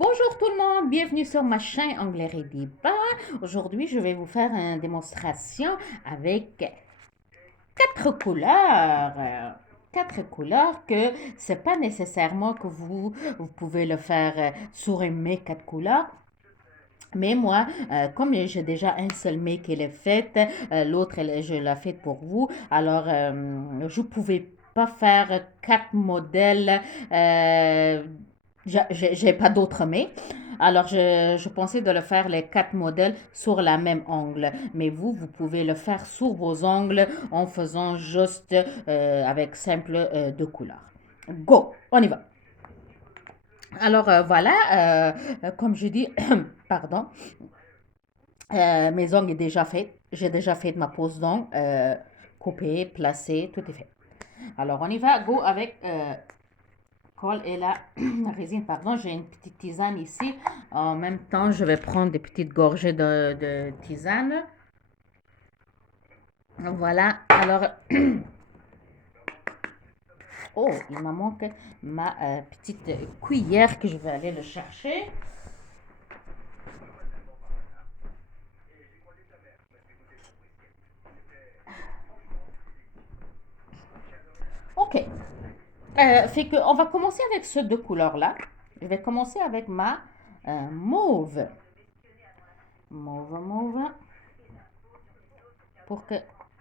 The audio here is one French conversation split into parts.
Bonjour tout le monde, bienvenue sur ma chaîne Anglais Ready Bar. Aujourd'hui, je vais vous faire une démonstration avec quatre couleurs. Quatre couleurs que c'est pas nécessairement que vous pouvez le faire sur un mes quatre couleurs. Mais moi, comme j'ai déjà un seul mais qui est fait, l'autre je l'ai fait pour vous. Alors, je pouvais pas faire quatre modèles. J'ai pas d'autres mais. Alors, je pensais de le faire les quatre modèles sur la même ongle. Mais vous pouvez le faire sur vos ongles en faisant juste avec simple deux couleurs. Go, on y va. Alors, voilà, comme je dis, pardon. Mes ongles est déjà fait. J'ai déjà fait ma pose d'ongles. Coupé, placé, tout est fait. Alors, on y va. Go avec colle et la résine. Pardon, j'ai une petite tisane ici. En même temps, je vais prendre des petites gorgées de tisane. Voilà. Alors, oh, il me manque ma petite cuillère que je vais aller le chercher. OK. Fait que on va commencer avec ces deux couleurs-là. Je vais commencer avec ma mauve. Mauve. Pour que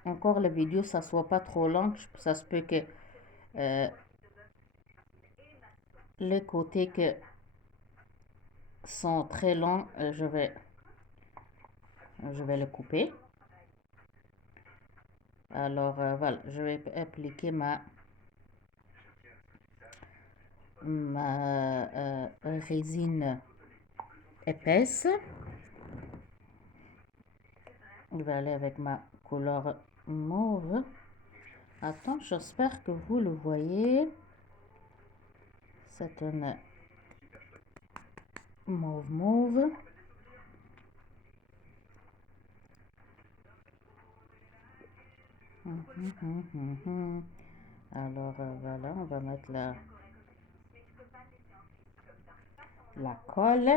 encore la vidéo ça soit pas trop long, ça se peut que euh, les côtés que sont très longs, je vais le couper. Alors voilà, je vais appliquer ma résine épaisse. Je vais aller avec ma couleur mauve. Attends, j'espère que vous le voyez. C'est une mauve. Alors voilà, on va mettre la colle.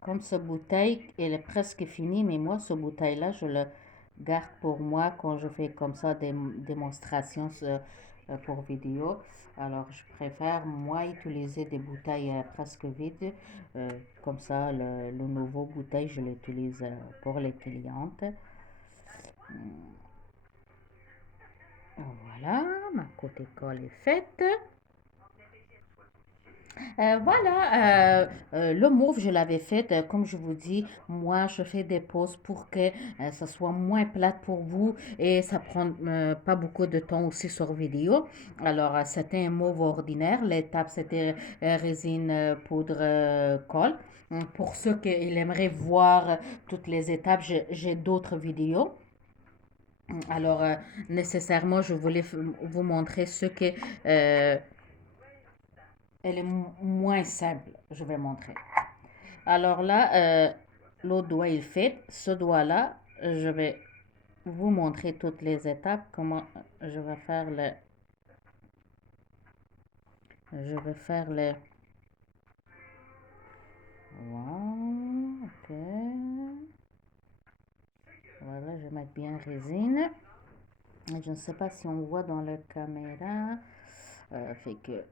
Comme ce bouteille, elle est presque finie, mais moi, ce bouteille-là, je le garde pour moi quand je fais comme ça des démonstrations pour vidéo. Alors, je préfère, moi, utiliser des bouteilles presque vides. Comme ça, le nouveau bouteille, je l'utilise pour les clientes. Voilà, ma côté colle est faite. Voilà, le mauve, je l'avais fait, comme je vous dis, moi, je fais des pauses pour que ça soit moins plate pour vous et ça prend pas beaucoup de temps aussi sur vidéo. Alors, c'était un mauve ordinaire. L'étape, c'était résine, poudre, colle. Pour ceux qui aimeraient voir toutes les étapes, j'ai d'autres vidéos. Alors, nécessairement, je voulais vous montrer ce que elle est moins simple. Je vais montrer. Alors là, l'autre doigt il fait. Ce doigt-là, je vais vous montrer toutes les étapes, comment je vais faire le... Je vais faire le... Wow, ok. Voilà, je vais mettre bien résine. Je ne sais pas si on voit dans la caméra. Fait que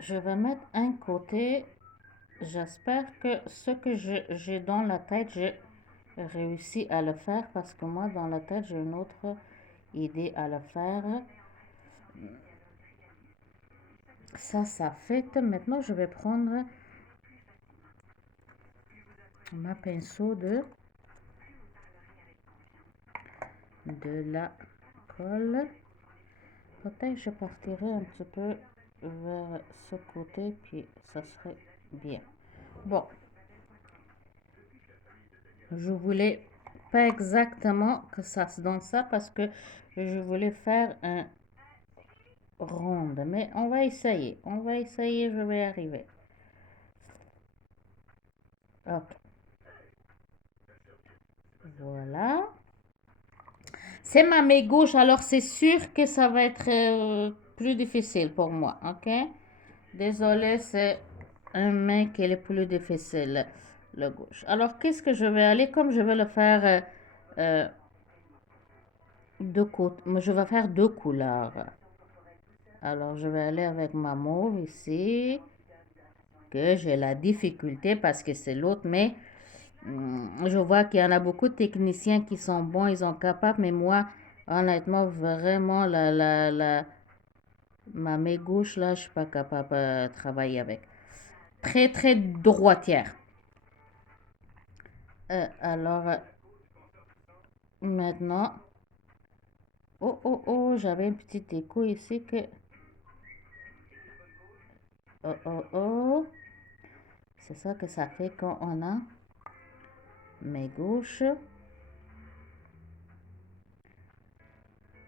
je vais mettre un côté. J'espère que ce que j'ai dans la tête, j'ai réussi à le faire parce que moi, dans la tête, j'ai une autre idée à le faire. Ça fait. Maintenant, je vais prendre ma pinceau de la colle. Peut-être je partirai un petit peu vers ce côté, puis ça serait bien. Bon, je voulais pas exactement que ça se donne ça parce que je voulais faire un ronde, mais on va essayer. On va essayer, je vais arriver. Ok, voilà. C'est ma main gauche, alors c'est sûr que ça va être plus difficile pour moi, ok? Désolée, c'est un main qui est le plus difficile, le gauche. Alors, qu'est-ce que je vais aller, comme je vais le faire deux côtés, je vais faire deux couleurs. Alors, je vais aller avec ma mauve ici, que j'ai la difficulté parce que c'est l'autre, mais je vois qu'il y en a beaucoup de techniciens qui sont bons, ils sont capables, mais moi, honnêtement, vraiment, ma main gauche, là, je suis pas capable de travailler avec. Très, très droitière. Alors, maintenant, oh, oh, oh, j'avais un petit écho ici que, oh, oh, oh, c'est ça que ça fait quand on a main gauche.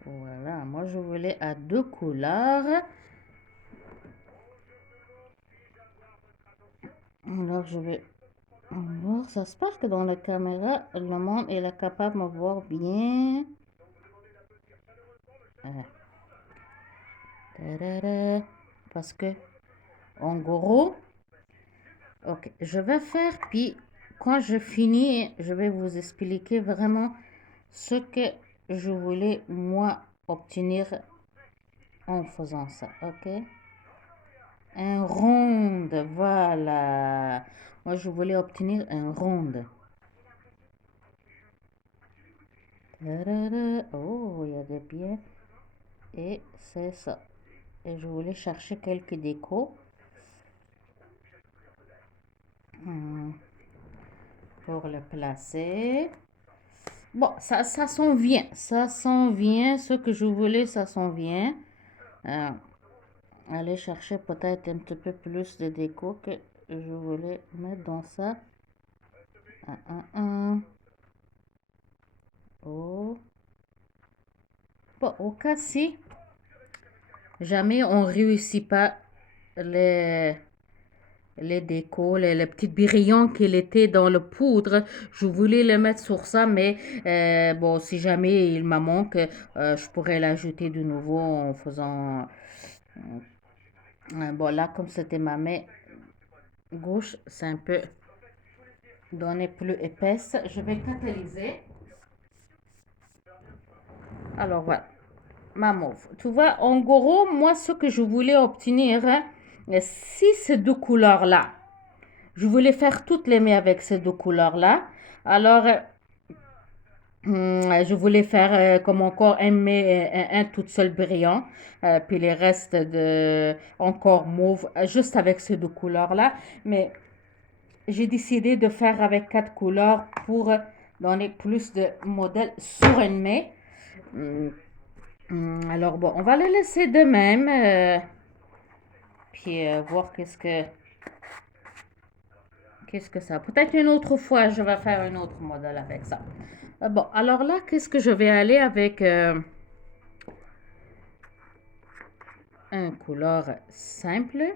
Voilà, moi je voulais à deux couleurs. Alors je vais voir, ça se passe que dans la caméra, le monde est capable de me voir bien. Tadada. Parce que, en gros, ok, je vais faire, puis quand je finis, je vais vous expliquer vraiment ce que je voulais moi obtenir en faisant ça, ok? Un ronde, voilà. Moi, je voulais obtenir un ronde. Tadada. Oh, il y a des pieds. Et c'est ça. Et je voulais chercher quelques décos pour le placer. Bon, ça s'en vient. Ça s'en vient. Ce que je voulais, ça s'en vient. Aller chercher peut-être un petit peu plus de déco que je voulais mettre dans ça. Oh. Bon, au cas si jamais on réussit pas les, les décos, les petits brillants qu'il était dans le poudre, je voulais le mettre sur ça, mais bon, si jamais il m'en manque, je pourrais l'ajouter de nouveau en faisant... bon, là, comme c'était ma main gauche, c'est un peu donné plus épaisse. Je vais catalyser. Alors, voilà. Ma mauve. Tu vois, en gros, moi, ce que je voulais obtenir, hein, si ces deux couleurs-là, je voulais faire toutes les mains avec ces deux couleurs-là. Alors, je voulais faire comme encore un tout seul brillant, puis les restes de encore mauve, juste avec ces deux couleurs-là. Mais j'ai décidé de faire avec quatre couleurs pour donner plus de modèles sur une main. Alors bon, on va le laisser de même, puis voir qu'est-ce que ça. Peut-être une autre fois, je vais faire un autre modèle avec ça. Bon, alors là, qu'est-ce que je vais aller avec un couleur simple.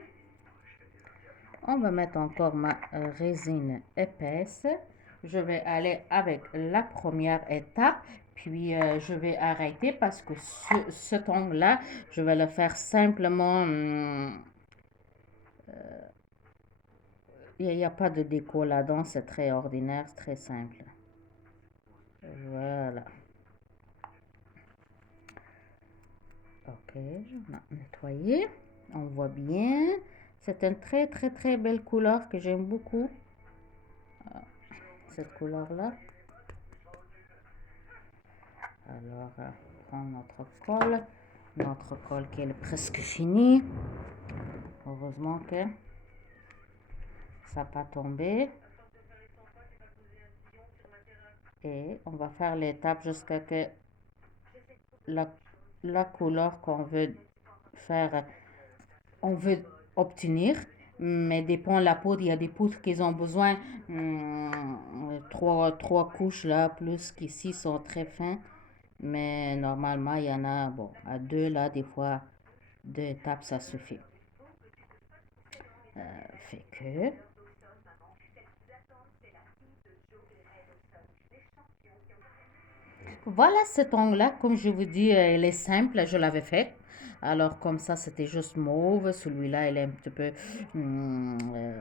On va mettre encore ma résine épaisse. Je vais aller avec la première étape, puis je vais arrêter parce que cet ongle-là, je vais le faire simplement. Il n'y a pas de déco là-dedans, c'est très ordinaire, c'est très simple. Voilà. Ok, on a nettoyé. On voit bien. C'est une très très très belle couleur que j'aime beaucoup. Cette couleur-là. Alors, prends notre colle. Notre colle qui est presque finie. Heureusement que ça n'a pas tombé. Et on va faire l'étape jusqu'à que la couleur qu'on veut faire, on veut obtenir. Mais dépend de la poudre, il y a des poudres qui ont besoin trois couches là, plus qu'ici sont très fins. Mais normalement, il y en a, bon, à deux là, des fois, deux étapes, ça suffit. Fait que, Voilà cet ongle-là, comme je vous dis, il est simple, je l'avais fait. Alors comme ça, c'était juste mauve. Celui-là, il est un petit peu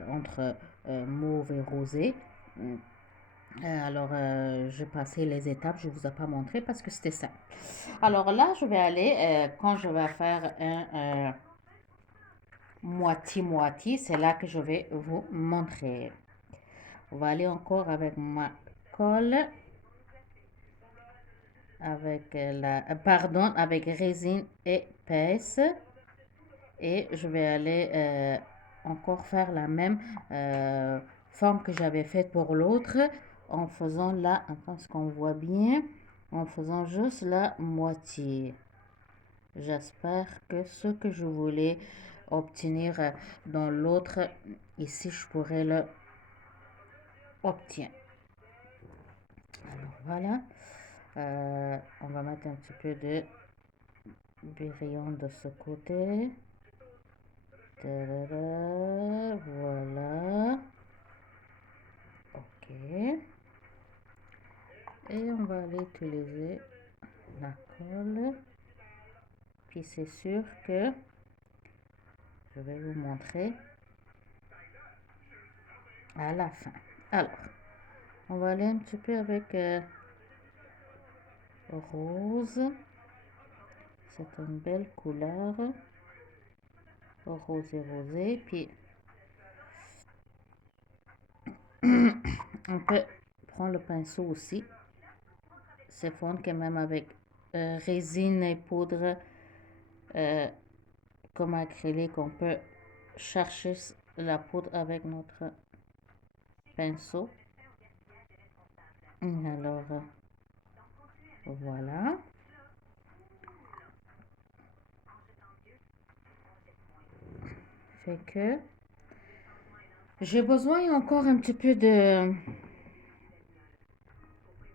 entre mauve et rosé. Hum, j'ai passé les étapes, je ne vous ai pas montré parce que c'était simple. Alors là, je vais aller, quand je vais faire un moitié-moitié, c'est là que je vais vous montrer. On va aller encore avec ma colle, avec pardon, avec résine épaisse. Et je vais aller encore faire la même forme que j'avais faite pour l'autre en faisant là, attends, ce qu'on voit bien, en faisant juste la moitié. J'espère que ce que je voulais obtenir dans l'autre, ici, je pourrais le obtenir. Alors voilà, on va mettre un petit peu de brillant de ce côté. Voilà. Ok. Et on va aller utiliser la colle. Puis c'est sûr que je vais vous montrer à la fin. Alors, on va aller un petit peu avec rose. C'est une belle couleur. Rosé, rosé. Puis, on peut prendre le pinceau aussi. C'est fun que même avec résine et poudre comme acrylique, on peut chercher la poudre avec notre pinceau. Alors, voilà. Fait que j'ai besoin encore un petit peu de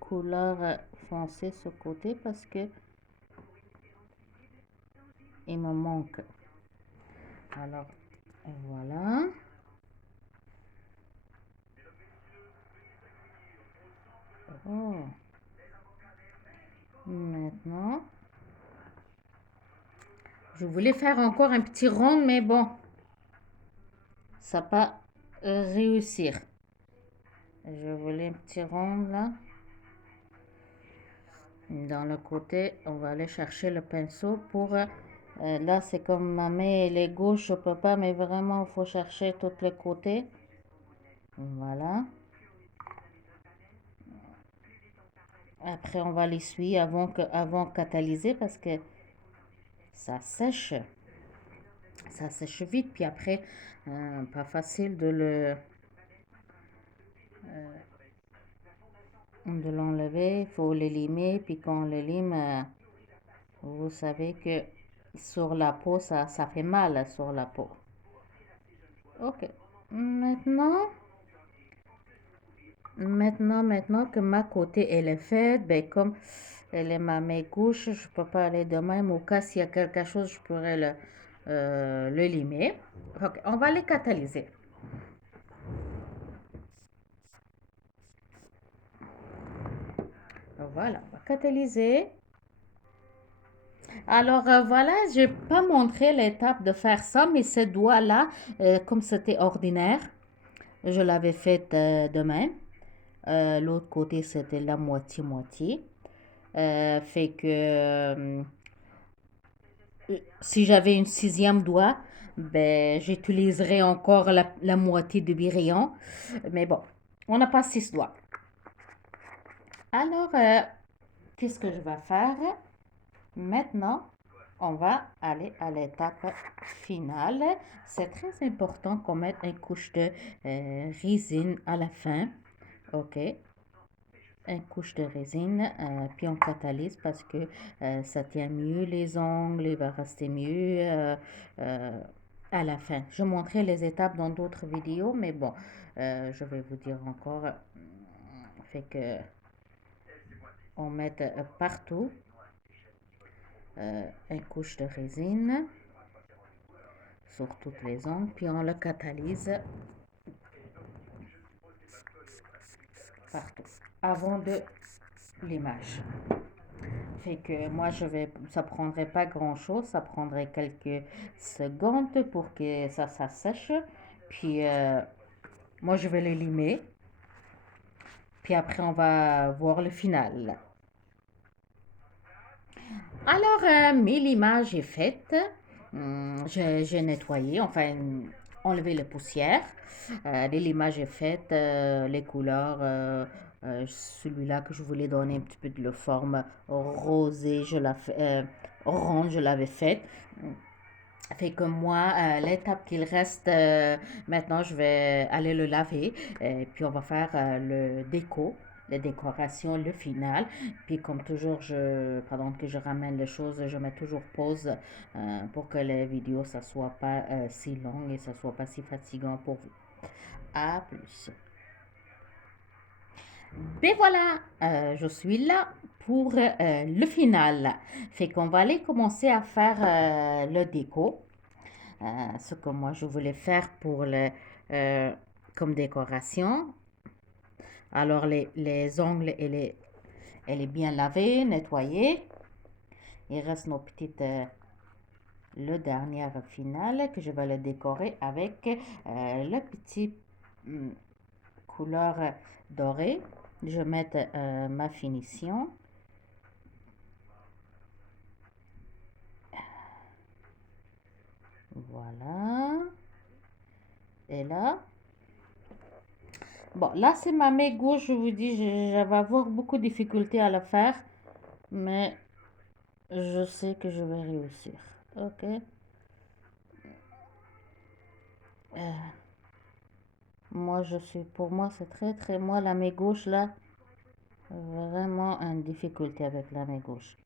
couleur foncée sur le côté parce que il me manque. Alors, voilà. Oh. Maintenant, je voulais faire encore un petit rond, mais bon, ça n'a pas réussir. Je voulais un petit rond là. Dans le côté, on va aller chercher le pinceau pour... là, c'est comme ma main, elle est gauche, je peux pas, mais vraiment, il faut chercher tous les côtés. Voilà. Après, on va l'essuyer avant catalyser parce que ça sèche. Ça sèche vite. Puis après, pas facile de l'enlever. Il faut le limer. Puis quand on le lime, vous savez que sur la peau, ça fait mal sur la peau. Ok. Maintenant que ma côté elle est faite, ben comme elle est ma main gauche, je peux pas aller de même. Au cas s'il y a quelque chose, je pourrais le limer. Ok, on va les catalyser. Voilà, on va catalyser. Alors voilà, je n'ai pas montré l'étape de faire ça, mais ce doigt-là, comme c'était ordinaire, je l'avais fait de même. L'autre côté, c'était la moitié-moitié. Fait que si j'avais une sixième doigt, ben, j'utiliserais encore la moitié du birion. Mais bon, on n'a pas six doigts. Alors, qu'est-ce que je vais faire? Maintenant, on va aller à l'étape finale. C'est très important qu'on mette une couche de résine à la fin. OK. Une couche de résine, puis on catalyse parce que ça tient mieux les ongles, il va rester mieux à la fin. Je montrerai les étapes dans d'autres vidéos, mais bon, je vais vous dire encore, fait que on met partout une couche de résine sur toutes les ongles, puis on le catalyse partout avant de l'image. Fait que moi, ça prendrait pas grand-chose, ça prendrait quelques secondes pour que ça sèche. Puis moi, je vais le limer. Puis après, on va voir le final. Alors, mais l'image est faite. J'ai nettoyé, enfin, enlevé les poussières. L'image est faite, les couleurs. Celui-là que je voulais donner un petit peu de la forme rosée, orange, je l'avais faite. Fait que moi, l'étape qu'il reste, maintenant, je vais aller le laver. Et puis, on va faire le déco, les décorations, le final. Puis, comme toujours, pendant que je ramène les choses, je mets toujours pause pour que les vidéos, ça soit pas si long et ça soit pas si fatigant pour vous. À plus. Ben voilà, je suis là pour le final. Fait qu'on va aller commencer à faire le déco. Ce que moi je voulais faire euh, comme décoration. Alors les ongles, elle est bien lavée, nettoyée. Il reste le dernier final que je vais le décorer avec le petit hum, couleur dorée. Je vais mettre ma finition. Voilà. Et là, bon, là c'est ma main gauche, je vous dis, je vais avoir beaucoup de difficultés à le faire, mais je sais que je vais réussir. Ok. Moi, pour moi, c'est très, moi, la main gauche, là, vraiment une difficulté avec la main gauche.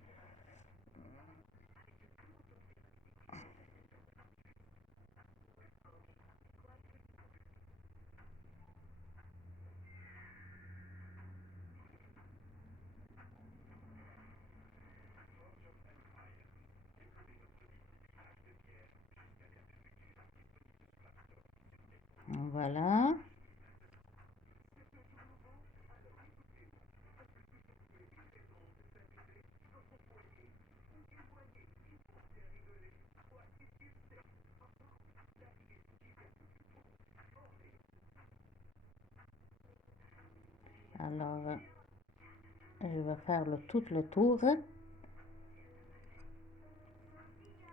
Voilà. Alors, je vais faire tout le tour.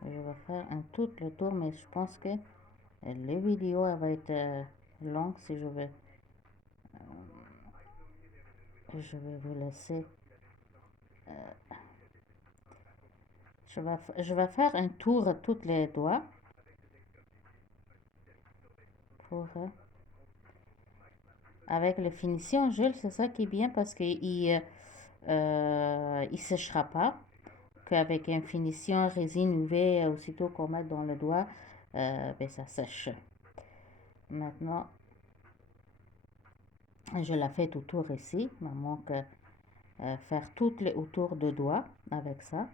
Je vais faire un tout le tour, mais je pense que les vidéos, elle va être longue si je vais vous laisser. Je vais faire un tour à tous les doigts pour, avec la finition gel, c'est ça qui est bien parce il séchera pas. Qu'avec une finition résine UV, aussitôt qu'on met dans le doigt, ben ça sèche. Maintenant, je la fais autour ici. Il me manque faire toutes les autour de doigts avec ça.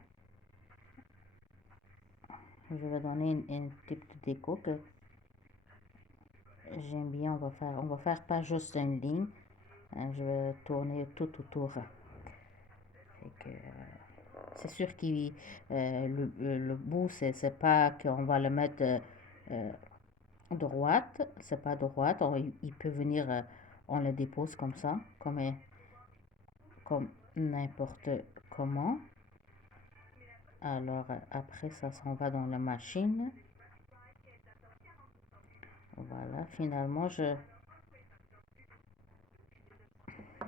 Je vais donner une petite déco que j'aime bien. On va faire pas juste une ligne. Je vais tourner tout autour. C'est sûr que le bout, c'est pas qu'on va le mettre euh, droite, c'est pas droite. Il peut venir, on le dépose comme ça, comme n'importe comment. Alors après, ça s'en va dans la machine. Voilà, finalement, je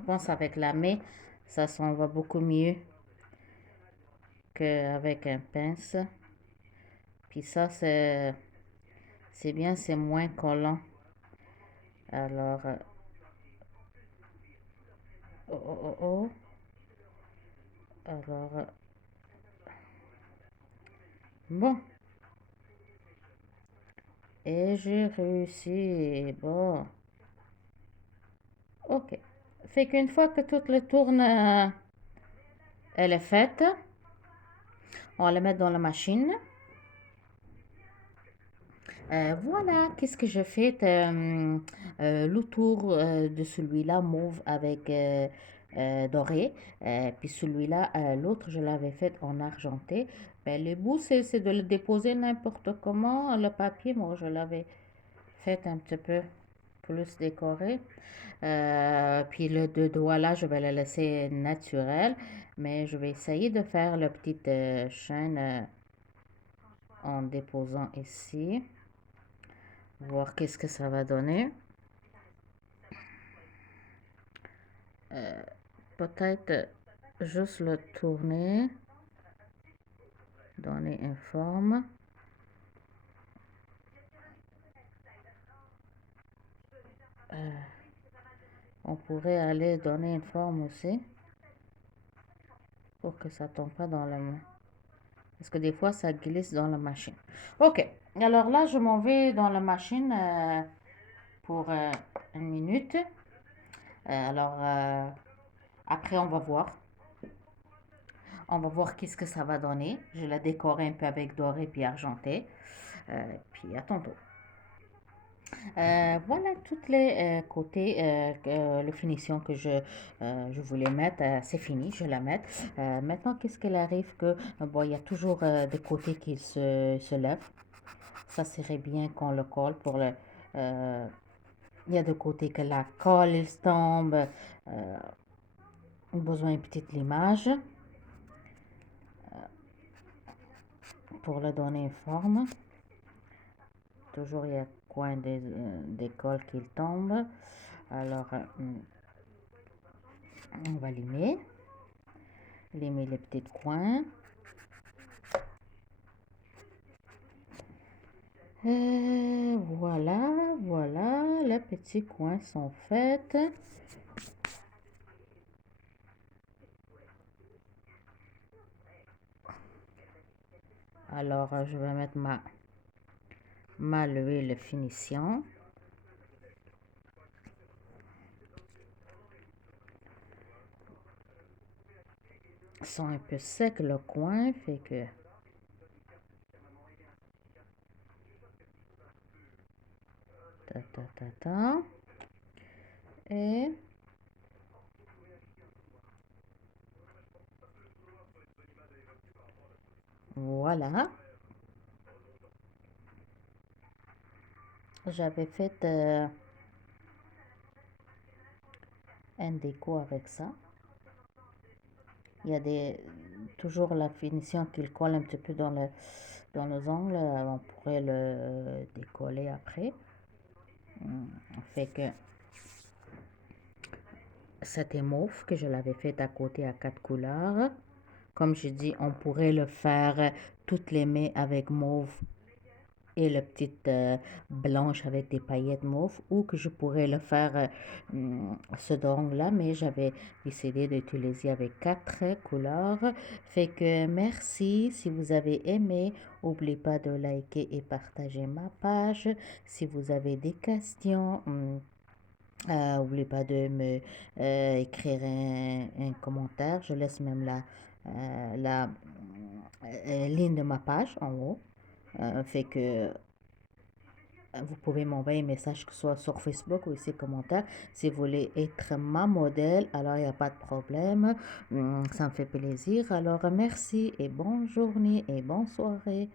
pense avec la main, ça s'en va beaucoup mieux qu'avec un pince. Puis ça, c'est bien, c'est moins collant. Alors, oh, oh, oh, oh. Alors, bon, et j'ai réussi. Bon, ok. Fait qu'une fois que toute le tourne, elle est faite, on va la mettre dans la machine. Voilà, qu'est-ce que je fais? Le tour de celui-là mauve avec doré. Puis celui-là, l'autre, je l'avais fait en argenté. Ben, le bout, c'est de le déposer n'importe comment. Le papier, moi, je l'avais fait un petit peu plus décoré. Puis le deux doigts là, je vais le laisser naturel. Mais je vais essayer de faire la petite chaîne en déposant ici. Voir qu'est-ce que ça va donner. Euh, Peut-être juste le tourner, donner une forme. Euh, on pourrait aller donner une forme aussi pour que ça tombe pas dans la main. Parce que des fois, ça glisse dans la machine. Ok, alors là, je m'en vais dans la machine pour une minute. Alors, après, on va voir. On va voir qu'est-ce que ça va donner. Je l'ai décoré un peu avec doré puis argenté. Puis à tantôt. Voilà toutes les côtés, le finition que je voulais mettre, c'est fini, je la mets. Maintenant, qu'est-ce qu'il arrive que, bon, il y a toujours des côtés qui se lèvent. Ça serait bien qu'on le colle pour le... euh, il y a des côtés que la colle, il tombe. Besoin d'une petite limage pour le donner une forme. Toujours, il y a coin des cols qui tombent. Alors, on va limer les petits coins. Voilà, voilà, les petits coins sont faits. Alors, je vais mettre ma huile finition. Ils sont un peu secs le coin, fait que... Ta, ta, ta, ta. Et voilà. J'avais fait un déco avec ça. Il y a toujours la finition qui colle un petit peu dans les ongles. On pourrait le décoller après. Fait que c'était mauve que je l'avais fait à côté à 4 couleurs. Comme je dis, on pourrait le faire toutes les mains avec mauve et la petite blanche avec des paillettes mauve, ou que je pourrais le faire ce drong là, mais j'avais décidé d'utiliser avec 4 couleurs. Fait que merci. Si vous avez aimé, n'oubliez pas de liker et partager ma page. Si vous avez des questions, n'oubliez pas de me écrire un commentaire. Je laisse même la ligne de ma page en haut. Fait que vous pouvez m'envoyer un message que ce soit sur Facebook ou ici commentaire. Si vous voulez être ma modèle, alors il n'y a pas de problème. Ça me fait plaisir. Alors merci et bonne journée et bonne soirée.